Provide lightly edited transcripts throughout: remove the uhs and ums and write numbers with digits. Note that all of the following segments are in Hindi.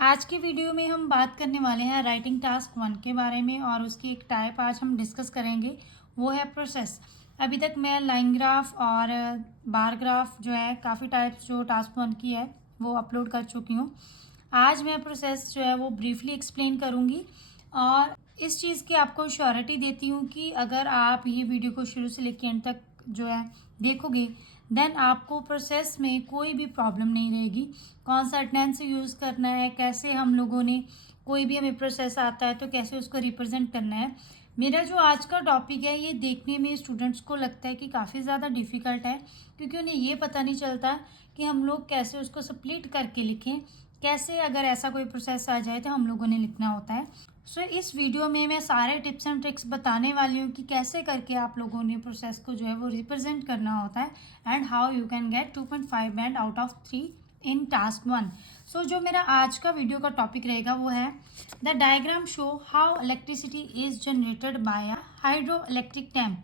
आज की वीडियो में हम बात करने वाले हैं राइटिंग टास्क 1 के बारे में और उसकी एक टाइप आज हम डिस्कस करेंगे। वो है प्रोसेस। अभी तक मैं लाइन ग्राफ और बार ग्राफ जो है काफ़ी टाइप्स जो टास्क 1 की है वो अपलोड कर चुकी हूँ। आज मैं प्रोसेस जो है वो ब्रीफली एक्सप्लेन करूँगी और इस चीज़ की आपको श्योरिटी देती हूँ कि अगर आप ये वीडियो को शुरू से लेकर एंड तक जो है देखोगे देन आपको प्रोसेस में कोई भी प्रॉब्लम नहीं रहेगी। कौन सा टेंस यूज़ करना है, कैसे हम लोगों ने कोई भी हमें प्रोसेस आता है तो कैसे उसको रिप्रेजेंट करना है। मेरा जो आज का टॉपिक है ये देखने में स्टूडेंट्स को लगता है कि काफ़ी ज़्यादा डिफ़िकल्ट है, क्योंकि उन्हें ये पता नहीं चलता कि हम लोग कैसे उसको स्प्लिट करके लिखें, कैसे अगर ऐसा कोई प्रोसेस आ जाए तो हम लोगों ने लिखना होता है। सो इस वीडियो में मैं सारे टिप्स एंड ट्रिक्स बताने वाली हूँ कि कैसे करके आप लोगों ने प्रोसेस को जो है वो रिप्रेजेंट करना होता है and how you can get 2.5 band out of 3 in task 1। सो जो मेरा आज का वीडियो का टॉपिक रहेगा वो है the diagram show how electricity is generated by a hydro electric dam.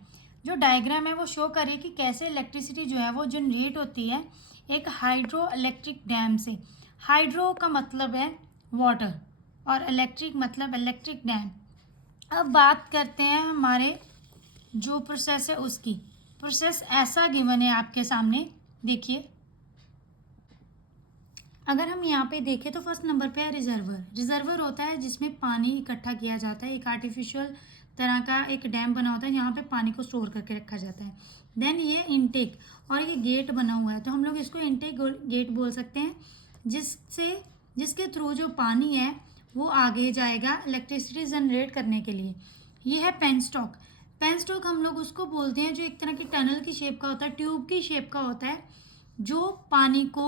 जो डायग्राम है वो शो करे कि कैसे इलेक्ट्रिसिटी जो है वो जनरेट होती है एक हाइड्रो इलेक्ट्रिक डैम से। हाइड्रो का मतलब है वाटर और इलेक्ट्रिक मतलब इलेक्ट्रिक डैम। अब बात करते हैं हमारे जो प्रोसेस है उसकी। प्रोसेस ऐसा गिवन है आपके सामने, देखिए। अगर हम यहाँ पे देखें तो फर्स्ट नंबर पे है रिजर्वर। रिजर्वर होता है जिसमें पानी इकट्ठा किया जाता है, एक आर्टिफिशियल तरह का एक डैम बना होता है जहाँ पे पानी को स्टोर करके रखा जाता है। देन ये इनटेक और ये गेट बना हुआ है तो हम लोग इसको इनटेक गेट बोल सकते हैं, जिसके थ्रू जो पानी है वो आगे जाएगा इलेक्ट्रिसिटी जनरेट करने के लिए। ये है पेन स्टॉक। पेन स्टॉक हम लोग उसको बोलते हैं जो एक तरह की टनल की शेप का होता है, ट्यूब की शेप का होता है, जो पानी को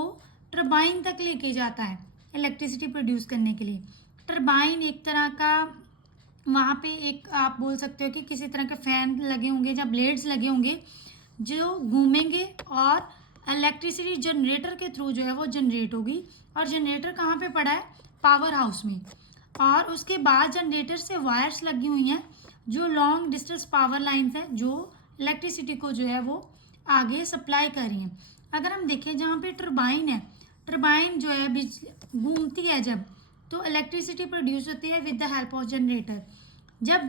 टरबाइन तक लेके जाता है इलेक्ट्रिसिटी प्रोड्यूस करने के लिए। टरबाइन एक तरह का वहाँ पे एक आप बोल सकते हो कि किसी तरह के फैन लगे होंगे या ब्लेड्स लगे होंगे जो घूमेंगे और इलेक्ट्रिसिटी जनरेटर के थ्रू जो है वो जनरेट होगी। और जनरेटर कहाँ पे पड़ा है? पावर हाउस में। और उसके बाद जनरेटर से वायर्स लगी हुई हैं जो लॉन्ग डिस्टेंस पावर लाइन्स हैं जो इलेक्ट्रिसिटी को जो है वो आगे सप्लाई कर रही हैं। अगर हम देखें जहाँ पे टरबाइन है, टरबाइन जो है बिजली घूमती है जब, तो इलेक्ट्रिसिटी प्रोड्यूस होती है with the help of generator. जब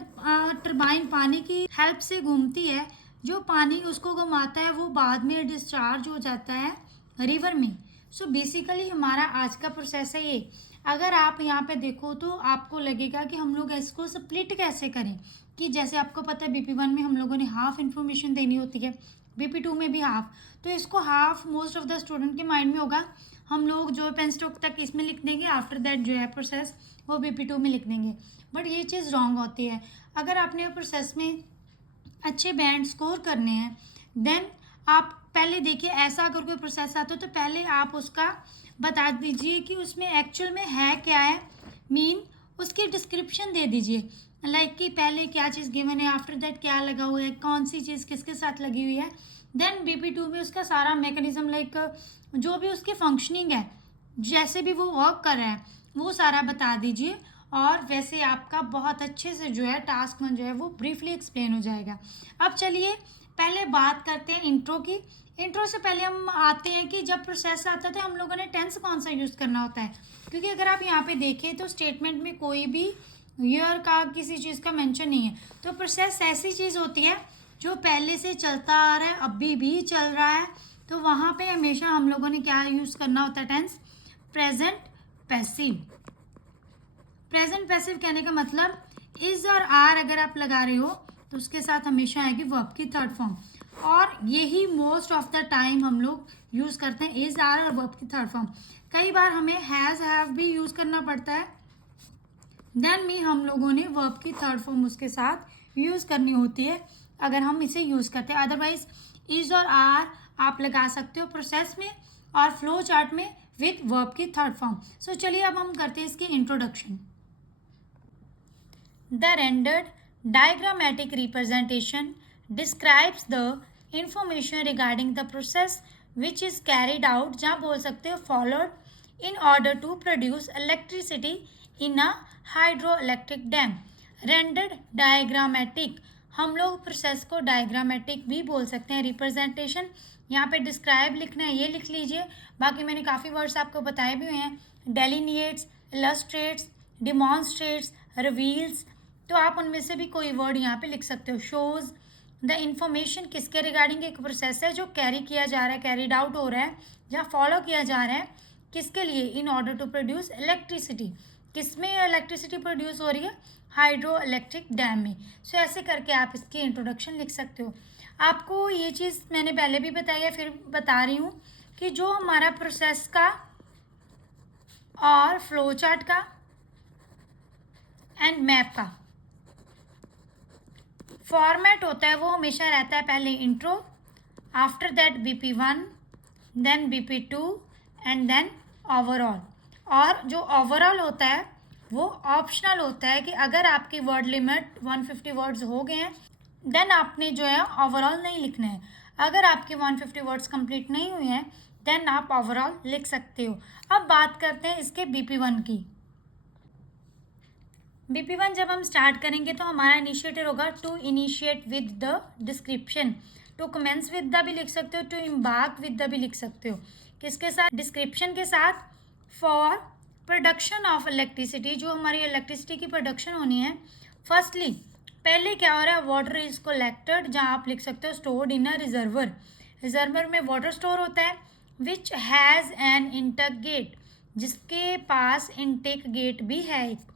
टरबाइन पानी की हेल्प से घूमती है, जो पानी उसको घुमाता है वो बाद में डिस्चार्ज हो जाता है रिवर में। सो बेसिकली हमारा आज का प्रोसेस है ये। अगर आप यहाँ पे देखो तो आपको लगेगा कि हम लोग इसको स्प्लिट कैसे करें, कि जैसे आपको पता है BP1 में हम लोगों ने हाफ इन्फॉर्मेशन देनी होती है, BP2 में भी हाफ। तो इसको half most of the student के माइंड में होगा, हम लोग जो पेन स्टॉक तक इसमें लिख देंगे, आफ्टर दैट जो है प्रोसेस वो BP2 में लिख देंगे। बट ये चीज़ रॉन्ग होती है। अगर आपने प्रोसेस में अच्छे बैंड स्कोर करने हैं देन आप पहले देखिए, ऐसा अगर कोई प्रोसेस आता है तो पहले आप उसका बता दीजिए कि उसमें एक्चुअल में है क्या है, मीन उसकी डिस्क्रिप्शन दे दीजिए। लाइक कि पहले क्या चीज़ गिवन है, आफ्टर दैट क्या लगा हुआ है, कौन सी चीज़ किसके साथ लगी हुई है। देन BP2 में उसका सारा मैकेनिज्म, लाइक जो भी उसकी फंक्शनिंग है, जैसे भी वो वर्क कर रहा है वो सारा बता दीजिए। और वैसे आपका बहुत अच्छे से जो है टास्क 1 जो है वो ब्रीफली एक्सप्लेन हो जाएगा। अब चलिए पहले बात करते हैं इंट्रो की। इंट्रो से पहले हम आते हैं कि जब प्रोसेस आता था हम लोगों ने टेंस कौन सा यूज़ करना होता है, क्योंकि अगर आप यहाँ पे देखें तो स्टेटमेंट में कोई भी ईयर का किसी चीज़ का मेंशन नहीं है। तो प्रोसेस ऐसी चीज़ होती है जो पहले से चलता आ रहा है, अभी भी चल रहा है, तो वहाँ पे हमेशा हम लोगों ने क्या यूज़ करना होता है? Tense present passive. Present passive कहने का मतलब इज और आर अगर आप लगा रहे हो तो उसके साथ हमेशा आएगी वर्ब की थर्ड फॉर्म, और यही मोस्ट ऑफ द टाइम हम लोग यूज़ करते हैं, इज आर और वर्ब की थर्ड फॉर्म। कई बार हमें हैज़ हैव भी यूज़ करना पड़ता है, देन भी हम लोगों ने वर्ब की थर्ड फॉर्म उसके साथ यूज़ करनी होती है अगर हम इसे यूज़ करते हैं। अदरवाइज इज और आर आप लगा सकते हो प्रोसेस में और फ्लो चार्ट में विद वर्ब की थर्ड फॉर्म। सो चलिए अब हम करते हैं इसकी introduction. The rendered diagrammatic representation describes the information regarding the process which is carried out, जहाँ बोल सकते हो followed in order to produce electricity in a hydroelectric dam। rendered diagrammatic हम लोग प्रोसेस को डायग्रामेटिक भी बोल सकते हैं। रिप्रेजेंटेशन यहाँ पे डिस्क्राइब लिखना है, ये लिख लीजिए। बाकी मैंने काफ़ी वर्ड्स आपको बताए भी हुए हैं, डेलिनिएट्स, इलस्ट्रेट्स, डिमॉन्स्ट्रेट्स, रिवील्स, तो आप उनमें से भी कोई वर्ड यहाँ पे लिख सकते हो। शोज द इंफॉर्मेशन, किसके रिगार्डिंग एक प्रोसेस है जो कैरी किया जा रहा है, कैरीड आउट हो रहा है, जहाँ फॉलो किया जा रहा है, किसके लिए, in order to produce electricity, किसमें इलेक्ट्रिसिटी प्रोड्यूस हो रही है, हाइड्रो इलेक्ट्रिक डैम में। सो ऐसे करके आप इसकी इंट्रोडक्शन लिख सकते हो। आपको ये चीज़ मैंने पहले भी बताई है, फिर बता रही हूँ कि जो हमारा प्रोसेस का और फ्लो चार्ट का एंड मैप का फॉर्मेट होता है वो हमेशा रहता है पहले intro, after that BP1, then BP2 and then overall. और जो ओवरऑल होता है वो ऑप्शनल होता है कि अगर आपकी वर्ड लिमिट 150 वर्ड्स हो गए हैं देन आपने जो है ओवरऑल नहीं लिखना है। अगर आपके 150 वर्ड्स कंप्लीट नहीं हुए हैं देन आप ओवरऑल लिख सकते हो। अब बात करते हैं इसके BP1 की। BP1 जब हम स्टार्ट करेंगे तो हमारा इनिशिएटर होगा to initiate with the description, to commence with the भी लिख सकते हो, टू इम्बार्क विद द भी लिख सकते हो। किसके साथ, डिस्क्रिप्शन के साथ। फॉर प्रोडक्शन ऑफ इलेक्ट्रिसिटी, जो हमारी इलेक्ट्रिसिटी की प्रोडक्शन होनी है। फर्स्टली पहले क्या हो रहा है, वाटर इज कलेक्टेड, जहाँ आप लिख सकते हो stored in a reservoir. Reservoir में वाटर स्टोर होता है, which has an intake gate, जिसके पास इंटेक गेट भी है एक।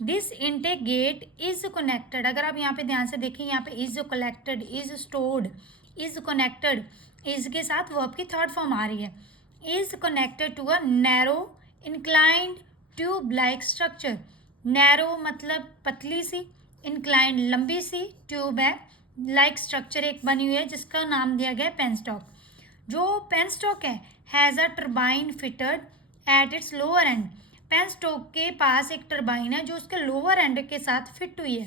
This intake gate is connected, अगर आप यहाँ पे ध्यान से देखें यहाँ पे is collected, is stored, is connected, is के साथ वर्ब की थर्ड फॉर्म आ रही है। Is connected to a narrow inclined tube like structure. Narrow मतलब पतली सी, इंक्लाइंड लंबी सी, ट्यूब है, लाइक स्ट्रक्चर एक बनी हुई है जिसका नाम दिया गया है पेनस्टॉक। जो पेनस्टॉक है has a turbine fitted at its lower and, penstock के पास एक टर्बाइन है जो उसके लोअर एंड के साथ फिट हुई है।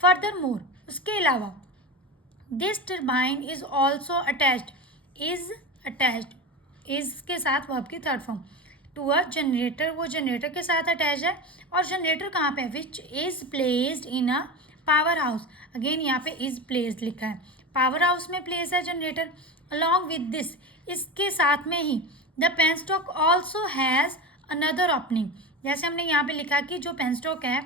फर्दर मोर, उसके अलावा this turbine is also attached, is attached, is के साथ वर्ब की third form, to a generator, वो जनरेटर के साथ अटैच है। और जनरेटर कहाँ पे है, which is placed in a power house, again यहाँ पे इज प्लेस्ड लिखा है, पावर हाउस में प्लेस है जनरेटर। अलॉन्ग विद दिस, इसके साथ में ही, the penstock also has another opening, जैसे हमने यहाँ पे लिखा कि जो पेनस्टॉक है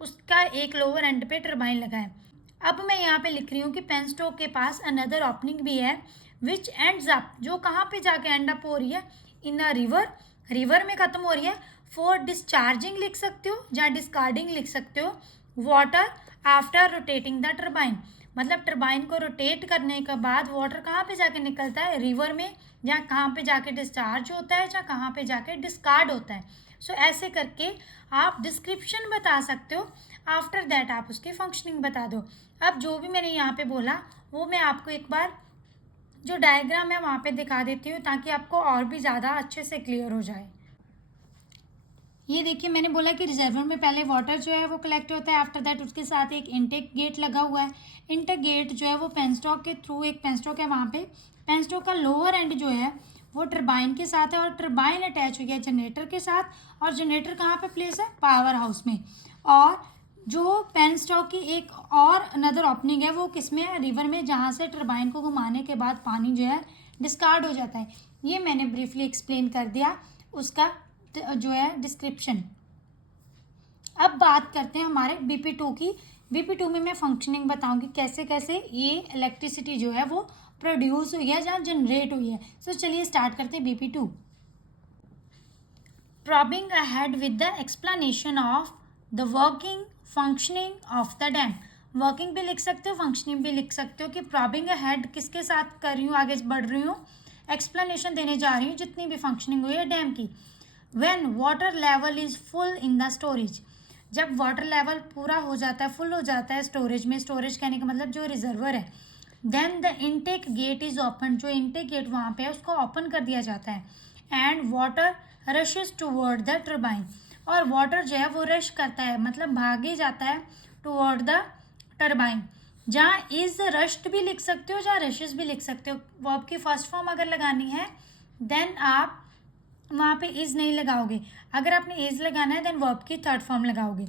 उसका एक लोअर एंड पे टर्बाइन लगा है। अब मैं यहाँ पे लिख रही हूँ कि पेनस्टॉक के पास अनदर ओपनिंग भी है, विच एंड्स अप, जो कहाँ पे जाके एंड अप हो रही है, इन अ रिवर, रिवर में ख़त्म हो रही है। फॉर डिस्चार्जिंग लिख सकते हो, या डिस्कार्डिंग लिख सकते हो, water after rotating the turbine, मतलब टर्बाइन को रोटेट करने के बाद वाटर कहाँ पे जाके निकलता है, रिवर में, या कहाँ पे जाके डिस्चार्ज होता है, या कहाँ पे जाके डिस्कार्ड होता है। सो ऐसे करके आप डिस्क्रिप्शन बता सकते हो, आफ्टर दैट आप उसकी फंक्शनिंग बता दो। अब जो भी मैंने यहाँ पे बोला वो मैं आपको एक बार जो डायग्राम है वहाँ पे दिखा देती हूँ ताकि आपको और भी ज़्यादा अच्छे से क्लियर हो जाए। ये देखिए मैंने बोला कि रिजर्वर में पहले वाटर जो है वो कलेक्ट होता है, आफ्टर दैट उसके साथ एक इंटेक गेट लगा हुआ है। इंटेक गेट जो है वो पेनस्टॉक के थ्रू, एक पेनस्टॉक है वहाँ पे, पेनस्टॉक का लोअर एंड जो है वो टर्बाइन के साथ है, और टर्बाइन अटैच हो गया जनरेटर के साथ, और जनरेटर कहाँ पे प्लेस है, पावर हाउस में। और जो पेनस्टॉक की एक और अनदर ओपनिंग है वो किस में है, रिवर में, जहाँ से टर्बाइन को घुमाने के बाद पानी जो है डिस्कार्ड हो जाता है। ये मैंने ब्रीफली एक्सप्लेन कर दिया उसका जो है डिस्क्रिप्शन। अब बात करते हैं हमारे BP2 की। BP2 में मैं फंक्शनिंग बताऊंगी कैसे कैसे ये इलेक्ट्रिसिटी जो है वो प्रोड्यूस हुई है, जहाँ जनरेट हुई है। सो चलिए स्टार्ट करते हैं BP2। Probing ahead with the explanation of the working functioning of the dam. Working भी लिख सकते हो, फंक्शनिंग भी लिख सकते हो कि प्रॉबिंग अहेड किसके साथ कर रही हूँ, आगे बढ़ रही हूँ, एक्सप्लेनेशन देने जा रही हूँ जितनी भी फंक्शनिंग हुई है डैम की। When water level is full in the storage, जब वाटर लेवल पूरा हो जाता है, फुल हो जाता है स्टोरेज में, स्टोरेज कहने का मतलब जो रिजर्वर है, then the intake gate is open, जो इनटेक गेट वहाँ पे है उसको ओपन कर दिया जाता है, and water rushes toward the turbine, और वाटर जो है वो रश करता है मतलब भागे जाता है टूवर्ड द टर्बाइन। जहाँ इज रश्ड भी लिख सकते हो, जहाँ रशेज भी लिख सकते हो। वो आपकी फर्स्ट फॉर्म अगर लगानी है देन आप वहाँ पे इज नहीं लगाओगे, अगर आपने इज लगाना है देन वर्ब की थर्ड फॉर्म लगाओगे।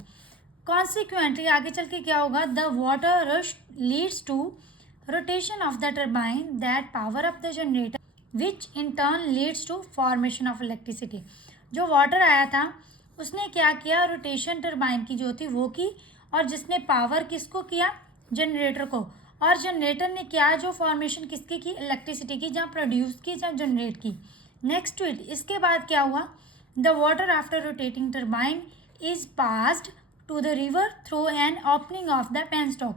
कॉन्सिक्वेंटली आगे चल के क्या होगा, the water rush leads to rotation of the turbine that power up the generator which in turn leads to formation of electricity. जो वाटर आया था उसने क्या किया, रोटेशन टरबाइन की जो थी वो की, और जिसने पावर किसको किया, जनरेटर को। और जनरेटर ने क्या, जो फॉर्मेशन किसकी की, इलेक्ट्रिसिटी की, जहाँ प्रोड्यूस की जहाँ जनरेट की। नेक्स्ट टू इट, इसके बाद क्या हुआ, the water after rotating turbine is passed to the river through an opening of the penstock.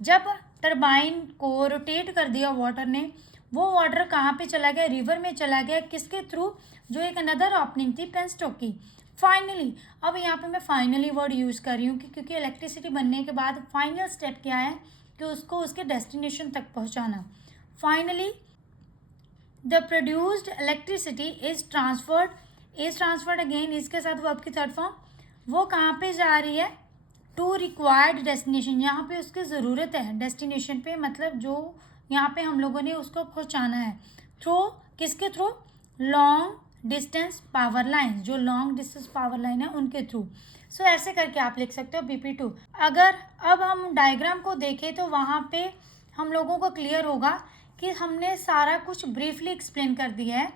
जब टरबाइन को रोटेट कर दिया वाटर ने, वो वाटर कहाँ पे चला गया, रिवर में चला गया, किसके थ्रू, जो एक अनदर ओपनिंग थी पेनस्टॉक की। फाइनली, अब यहाँ पे मैं फाइनली वर्ड यूज़ कर रही हूँ क्योंकि इलेक्ट्रिसिटी बनने के बाद फाइनल स्टेप क्या है कि उसको उसके डेस्टिनेशन तक पहुँचाना। Finally the produced electricity is transferred again, इसके साथ वर्ब की थर्ड फॉर्म, वो कहाँ पे जा रही है, टू रिक्वायर्ड डेस्टिनेशन, यहाँ पे उसकी ज़रूरत है डेस्टिनेशन पे, मतलब जो यहाँ पे हम लोगों ने उसको पहुँचाना है, थ्रू, किसके through, long distance power line, जो लॉन्ग डिस्टेंस पावर लाइन है उनके थ्रू। सो ऐसे करके आप लिख सकते हो BP2। अगर अब हम डायग्राम को देखें तो वहाँ पे हम लोगों को क्लियर होगा कि हमने सारा कुछ ब्रीफली एक्सप्लेन कर दिया है।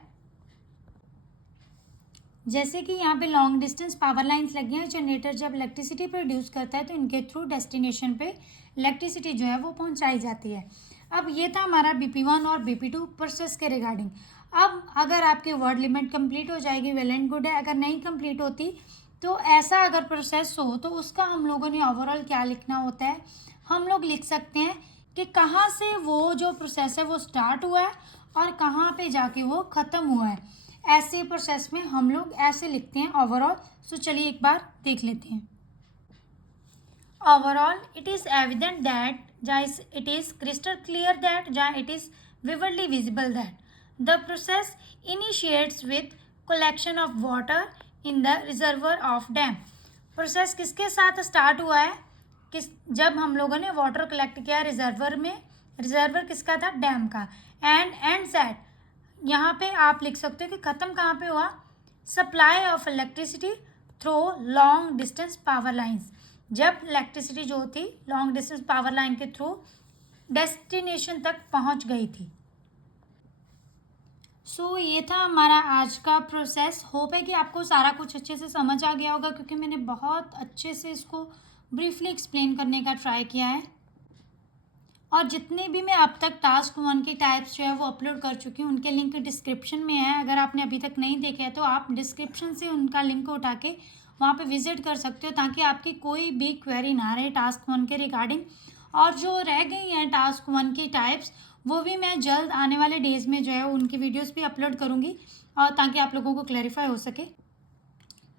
जैसे कि यहाँ पे लॉन्ग डिस्टेंस पावर लाइंस लगी हैं, जनरेटर जब इलेक्ट्रिसिटी प्रोड्यूस करता है तो इनके थ्रू डेस्टिनेशन पे इलेक्ट्रिसिटी जो है वो पहुँचाई जाती है। अब ये था हमारा BP1 और BP2 प्रोसेस के रिगार्डिंग। अब अगर आपकी वर्ड लिमिट कंप्लीट हो जाएगी, वेल एंड गुड है। अगर नहीं कंप्लीट होती तो ऐसा अगर प्रोसेस हो तो उसका हम लोगों ने ओवरऑल क्या लिखना होता है, हम लोग लिख सकते हैं कि कहाँ से वो जो प्रोसेस है वो स्टार्ट हुआ है और कहाँ पे जाके वो ख़त्म हुआ है। ऐसे प्रोसेस में हम लोग ऐसे लिखते हैं ओवरऑल। सो चलिए एक बार देख लेते हैं। Overall it is evident that, जहाँ it is crystal clear that, जहाँ it is vividly visible that the process initiates with collection of water in the reservoir of dam. Process किसके साथ स्टार्ट हुआ है, जब हम लोगों ने वाटर कलेक्ट किया रिजर्वर में, रिजर्वर किसका था, डैम का। एंड सेट, यहाँ पे आप लिख सकते हो कि ख़त्म कहाँ पे हुआ, supply of electricity through long distance power lines, जब इलेक्ट्रिसिटी जो थी लॉन्ग डिस्टेंस पावर लाइन के थ्रू डेस्टिनेशन तक पहुँच गई थी। सो ये था हमारा आज का प्रोसेस। होप है कि आपको सारा कुछ अच्छे से समझ आ गया होगा क्योंकि मैंने बहुत अच्छे से इसको ब्रीफली एक्सप्लेन करने का ट्राई किया है। और जितने भी मैं अब तक टास्क 1 की टाइप्स जो है वो अपलोड कर चुकी हूँ, उनके लिंक डिस्क्रिप्शन में है। अगर आपने अभी तक नहीं देखे हैं तो आप डिस्क्रिप्शन से उनका लिंक उठा के वहाँ पे विजिट कर सकते हो, ताकि आपकी कोई भी क्वेरी ना रहे टास्क 1 के रिगार्डिंग। और जो रह गई हैं टास्क 1 की टाइप्स, वो भी मैं जल्द आने वाले डेज़ में जो है उनकी वीडियोज़ भी अपलोड करूँगी, और ताकि आप लोगों को क्लैरिफाई हो सके।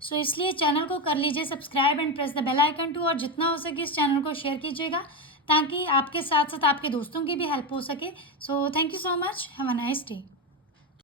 सो इसलिए चैनल को कर लीजिए subscribe and press the bell icon too, और जितना हो सके इस चैनल को शेयर कीजिएगा ताकि आपके साथ साथ आपके दोस्तों की भी हेल्प हो सके। So thank you so much, have a nice day.